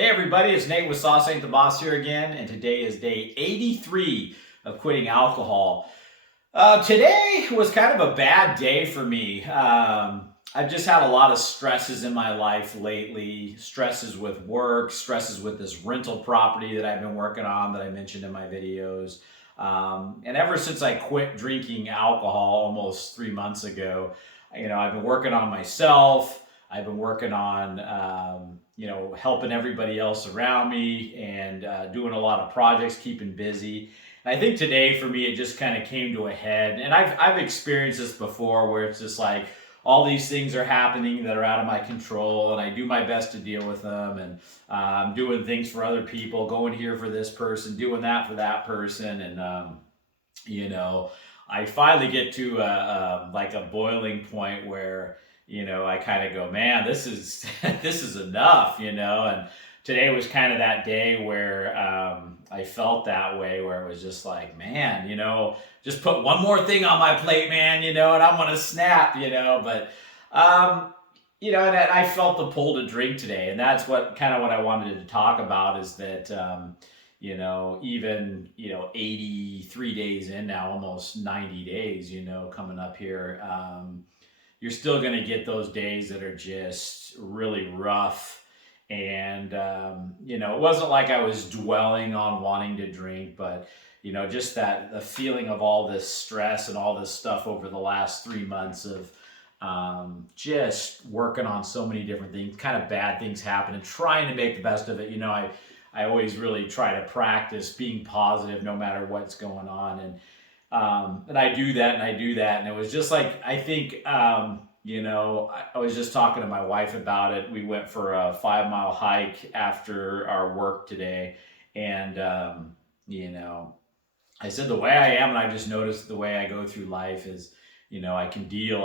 Hey everybody, it's Nate with Sauce Ain't the Boss here again, and today is day 83 of quitting alcohol. Today was kind of a bad day for me. I've just had a lot of stresses in my life lately. Stresses with work, stresses with this rental property that I've been working on that I mentioned in my videos. And ever since I quit drinking alcohol almost 3 months ago, I've been working on myself. I've been working on, helping everybody else around me and doing a lot of projects, keeping busy. And I think today for me, it just kind of came to a head. And I've experienced this before where it's just like all these things are happening that are out of my control, and I do my best to deal with them. And doing things for other people, going here for this person, doing that for that person. And, you know, I finally get to like a boiling point where I kind of go, man, this is this is enough, And today was kind of that day where I felt that way, where it was just like, man, just put one more thing on my plate, man, and I'm gonna snap, But and I felt the pull to drink today, and that's what I wanted to talk about is that. Even 83 days in now, almost 90 days, coming up here. You're still going to get those days that are just really rough. And, it wasn't like I was dwelling on wanting to drink, but, just that the feeling of all this stress and all this stuff over the last 3 months of just working on so many different things, kind of bad things happen and trying to make the best of it. I always really try to practice being positive no matter what's going on. And I do that and I do that. And it was just like, I think, I was just talking to my wife about it. We went for a 5 mile hike after our work today. And, I said, the way I am, and I just noticed the way I go through life is, I can deal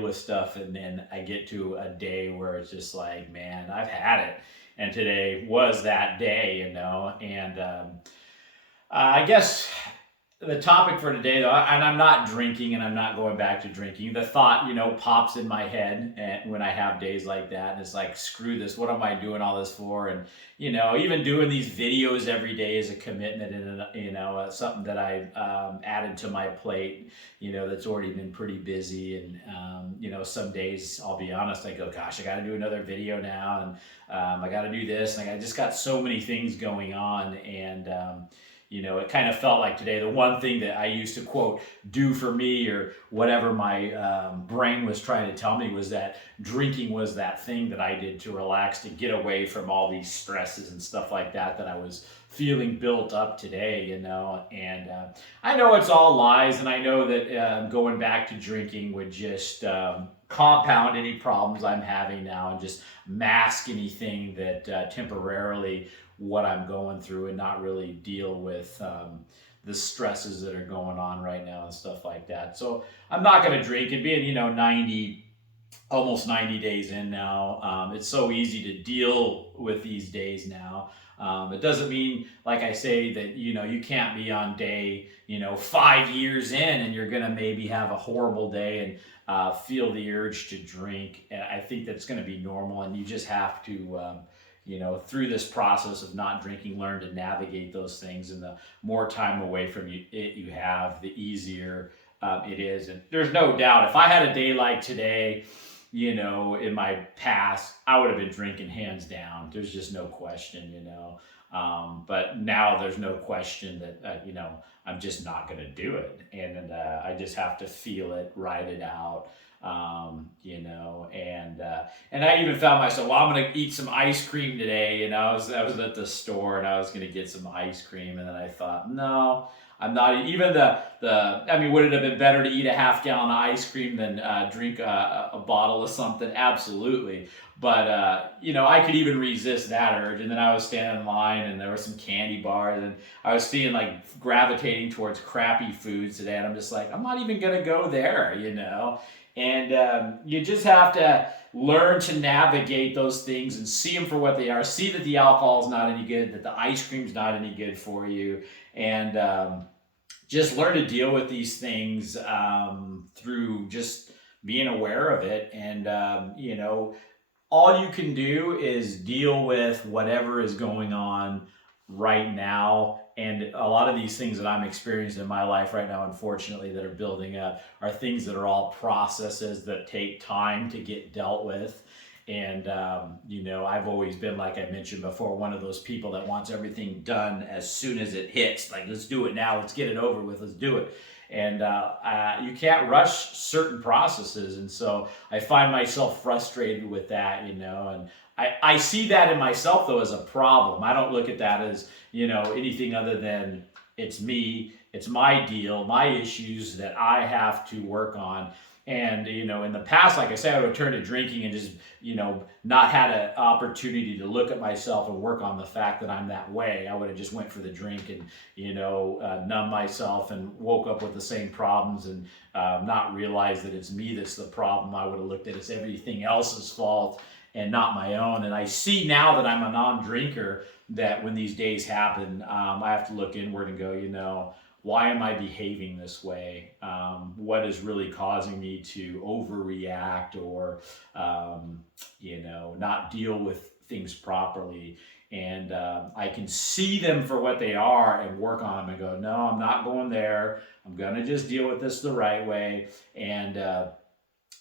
with stuff. And then I get to a day where it's just like, man, I've had it. And today was that day, and I guess the topic for today, though, and I'm not drinking and I'm not going back to drinking. The thought, pops in my head and when I have days like that, and it's like, screw this. What am I doing all this for? And even doing these videos every day is a commitment, and something that I added to my plate. That's already been pretty busy, and some days, I'll be honest, I go, gosh, I got to do another video now, and I got to do this, and I just got so many things going on, and it kind of felt like today, the one thing that I used to quote, do for me, or whatever my brain was trying to tell me, was that drinking was that thing that I did to relax, to get away from all these stresses and stuff like that I was feeling built up today, and I know it's all lies, and I know that going back to drinking would just compound any problems I'm having now and just mask anything that temporarily what I'm going through, and not really deal with the stresses that are going on right now and stuff like that. So I'm not going to drink. And being, almost 90 days in now, it's so easy to deal with these days now. It doesn't mean, like I say, that, you can't be on day, 5 years in and you're going to maybe have a horrible day and feel the urge to drink. And I think that's going to be normal, and you just have to, through this process of not drinking, learn to navigate those things. And the more time away from you have, the easier it is. And there's no doubt, if I had a day like today, in my past, I would have been drinking hands down. There's just no question, but now there's no question that, I'm just not going to do it. And I just have to feel it, ride it out. And I even found myself, well, I'm going to eat some ice cream today. I was at the store and I was going to get some ice cream. And then I thought, no, I'm not even would it have been better to eat a half-gallon of ice cream than drink a bottle of something? Absolutely. But, I could even resist that urge. And then I was standing in line and there were some candy bars, and I was seeing like gravitating towards crappy foods today. And I'm just like, I'm not even going to go there, And you just have to learn to navigate those things and see them for what they are. See that the alcohol is not any good, that the ice cream's not any good for you. And just learn to deal with these things through just being aware of it. And, all you can do is deal with whatever is going on right now. And a lot of these things that I'm experiencing in my life right now, unfortunately, that are building up are things that are all processes that take time to get dealt with. And, I've always been, like I mentioned before, one of those people that wants everything done as soon as it hits. Like, let's do it now. Let's get it over with. Let's do it. And you can't rush certain processes. And so I find myself frustrated with that, and I see that in myself, though, as a problem. I don't look at that as, anything other than it's me, it's my deal, my issues that I have to work on. And, in the past, like I said, I would turn to drinking and just, not had an opportunity to look at myself and work on the fact that I'm that way. I would have just went for the drink and, numb myself and woke up with the same problems and not realize that it's me that's the problem. I would have looked at it as everything else's fault and not my own. And I see now that I'm a non-drinker that when these days happen, I have to look inward and go, why am I behaving this way? What is really causing me to overreact or, not deal with things properly? And I can see them for what they are and work on them and go, no, I'm not going there. I'm going to just deal with this the right way. And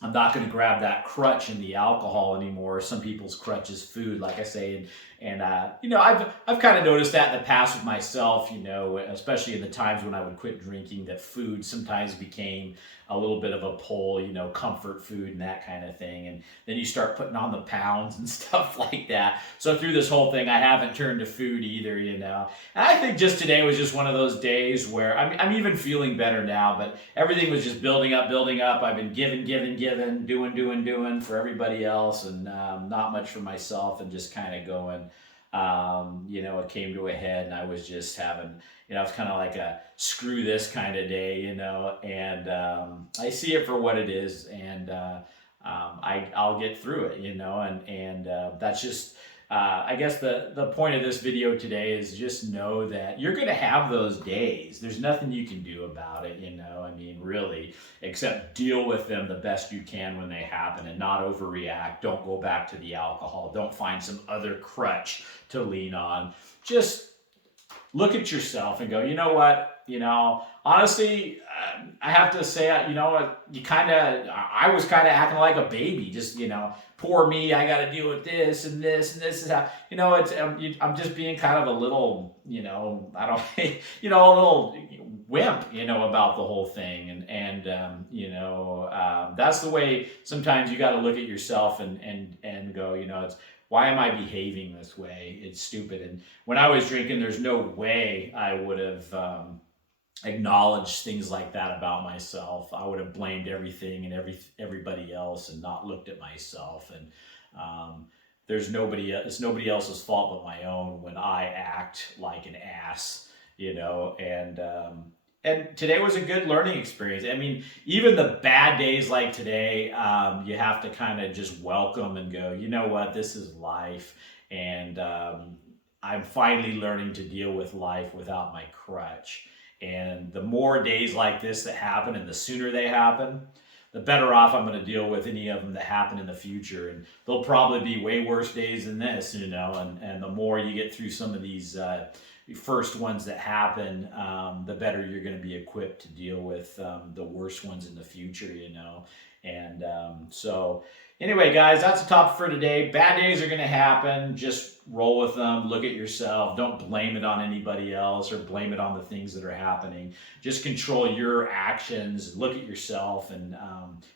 I'm not going to grab that crutch in the alcohol anymore. Some people's crutch is food, like I say, and I've kind of noticed that in the past with myself, especially in the times when I would quit drinking, that food sometimes became a little bit of a pull, comfort food and that kind of thing, and then you start putting on the pounds and stuff like that. So through this whole thing, I haven't turned to food either, and I think just today was just one of those days where I'm even feeling better now, but everything was just building up. I've been giving, doing for everybody else, and not much for myself, and just kind of going. It came to a head, and I was just having, it was kind of like a screw this kind of day, and I see it for what it is, and I'll get through it, and that's just, I guess the point of this video today is just know that you're going to have those days. There's nothing you can do about it, really, except deal with them the best you can when they happen and not overreact. Don't go back to the alcohol. Don't find some other crutch to lean on. Just look at yourself and go, you know what? Honestly, I have to say, I was kind of acting like a baby, just, poor me, I got to deal with this and this and this is how, I'm just being kind of a little, I don't, a little wimp, about the whole thing. And that's the way sometimes you got to look at yourself and go, it's, why am I behaving this way? It's stupid. And when I was drinking, there's no way I would have acknowledged things like that about myself. I would have blamed everything and everybody else and not looked at myself. And it's nobody else's fault but my own when I act like an ass, and today was a good learning experience. Even the bad days like today, you have to kind of just welcome and go, you know what, this is life. And I'm finally learning to deal with life without my crutch. And the more days like this that happen and the sooner they happen, the better off I'm going to deal with any of them that happen in the future. And there'll probably be way worse days than this, and the more you get through some of these first ones that happen, the better you're going to be equipped to deal with the worst ones in the future, And so anyway, guys, that's the topic for today. Bad days are going to happen. Just roll with them. Look at yourself. Don't blame it on anybody else or blame it on the things that are happening. Just control your actions. Look at yourself and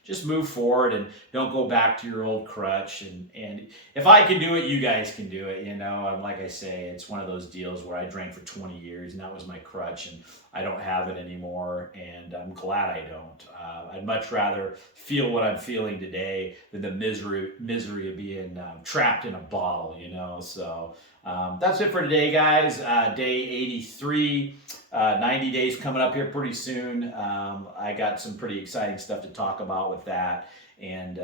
just move forward and don't go back to your old crutch. And if I can do it, you guys can do it. And like I say, it's one of those deals where I drank for 20 years and that was my crutch, and I don't have it anymore. And I'm glad I don't. I'd much rather feel what I'm feeling today than the misery of being trapped in a bottle, So that's it for today, guys. Day 83, 90 days coming up here pretty soon. I got some pretty exciting stuff to talk about with that. And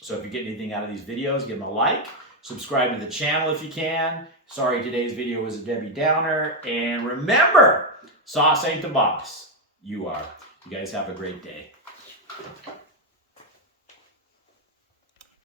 so if you get anything out of these videos, give them a like. Subscribe to the channel if you can. Sorry, today's video was a Debbie Downer. And remember, sauce ain't the boss. You are. You guys have a great day.